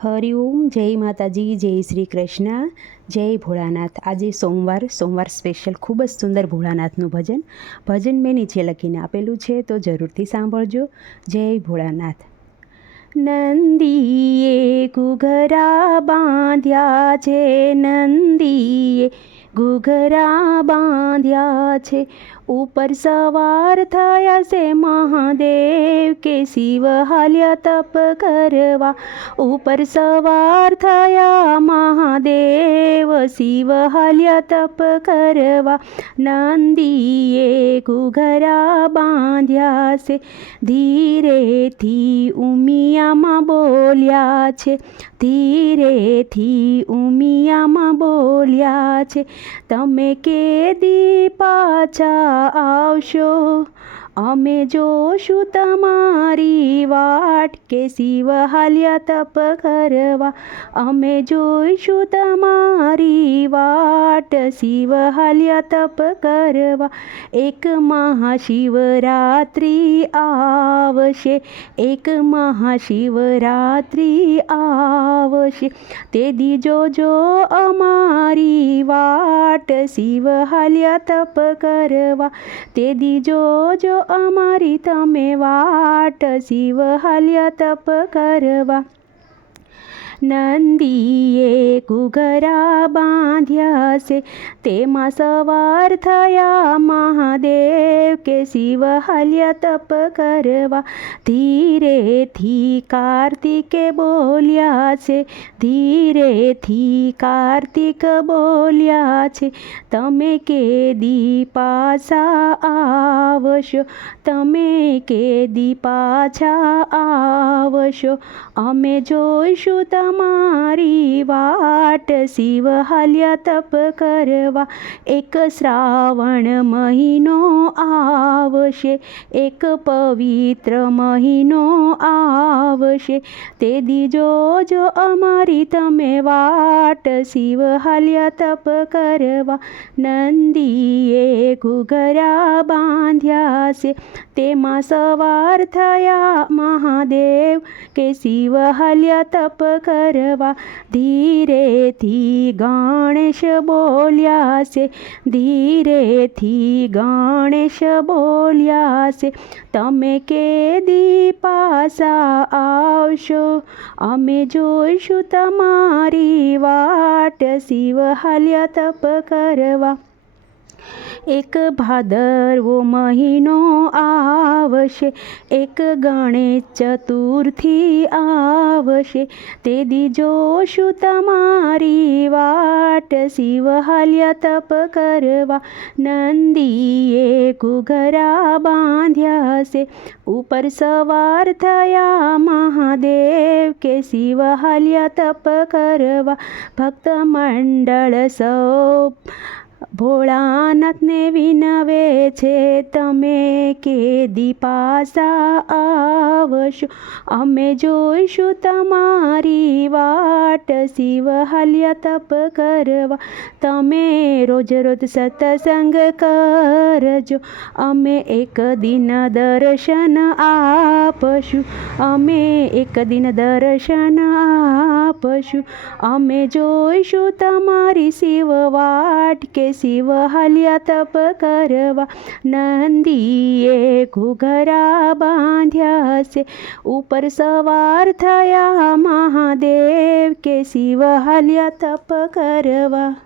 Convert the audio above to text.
હરિઓમ જય માતાજી, જય શ્રી કૃષ્ણ, જય ભોળાનાથ. આજે સોમવાર સોમવાર સ્પેશિયલ ખૂબ જ સુંદર ભોળાનાથનું ભજન. ભજન મેં નીચે લખીને આપેલું છે, તો જરૂરથી સાંભળજો. જય ભોળાનાથ. નંદીએ ઘૂઘરા બાંધ્યા છે, નંદીએ ઘૂઘરા બાંધ્યા છે. ઉપર સવાર થયા છે મહાદેવ કે શિવ હાલ્યા તપ કરવા. ઉપર સવાર થયા મહાદેવ, શિવ હાલ્યા તપ કરવા. નંદીએ ઘૂઘરા બાંધ્યા છે ધીરેથી ઉમિયામાં બોલ્યા છે ધીરેથી ઉમિયામાં બોલ્યા છે તમે કેદી પાછા આવશો અમે જોશું તમારી વાટ કે શિવ હાલ્યા તપ કરવા. અમે જોઈશું તમારી વાટ, શિવ હાલ્યા તપ કરવા. એક મહાશિવરાત્રિ આવશે, એક મહાશિવરાત્રિ આવશે. તે દી જોજો અમારી વાટ, શિવ હાલ્યા તપ કરવા. તે દી જો અમારી તમે વાટ શિવ હાલ્યા તપ કરવા. નંદીએ ઘૂઘરા બાંધ્યા છે. તેમાં સવાર થયા મહાદેવ કે શિવ હલ્ય તપ કરવા. ધીરેથી કાર્તિકે બોલ્યા છે. ધીરેથી કાર્તિક બોલ્યા છે. તમે કેદી પાછા આવશો? તમે કેદી પાછા આવશો? અમે જોઈશું તમારી વાટ શિવ હાલ્યા તપ કરવા. એક શ્રાવણ મહિનો આવશે, એક પવિત્ર મહિનો આવશે. તે દીજો જો અમારી તમે વાટ શિવ હાલ્યા તપ કરવા. નંદીએ ઘૂઘરા બાંધ્યા છે, તેમાં સવાર થયા મહાદેવ કે શિવ હાલ્યા તપ કરવા ધીરેથી ગણેશ બોલ્યા છે ધીરેથી ગણેશ બોલ્યા છે તમે કેદી પાસા આવશો અમે જોઈશું તમારી વાટ શિવ હાલ્યા તપ કરવા એક ભાદરવો મહિનો આવશે, એક ગણેશ ચતુર્થી આવશે. તે દી જોશું તમારી વાટ? શિવ હાલ્યા તપ કરવા નંદીએ ઘૂઘરા બાંધ્યા છે ઉપર સવાર થયા મહાદેવ કે શિવ હાલ્યા તપ કરવા ભક્ત મંડળ સૌ ભોળાનાથને વિનવે છે, તમે કે દીપાસા આવશો? અમે જોઈશું તમારી વાટ શિવ હાલ્યા તપ કરવા. તમે રોજ રોજ સત્સંગ કરજો. અમે એક દિન દર્શન આપશું. અમે એક દિન દર્શન આપશું. અમે જોઈશું તમારી શિવ વાટ કે શિવ હાલ્યા તપ કરવા નંદીએ ઘૂઘરા બાંધ્યા છે ઉપર સવાર થયા મહાદેવ કે શિવ હાલ્યા તપ કરવા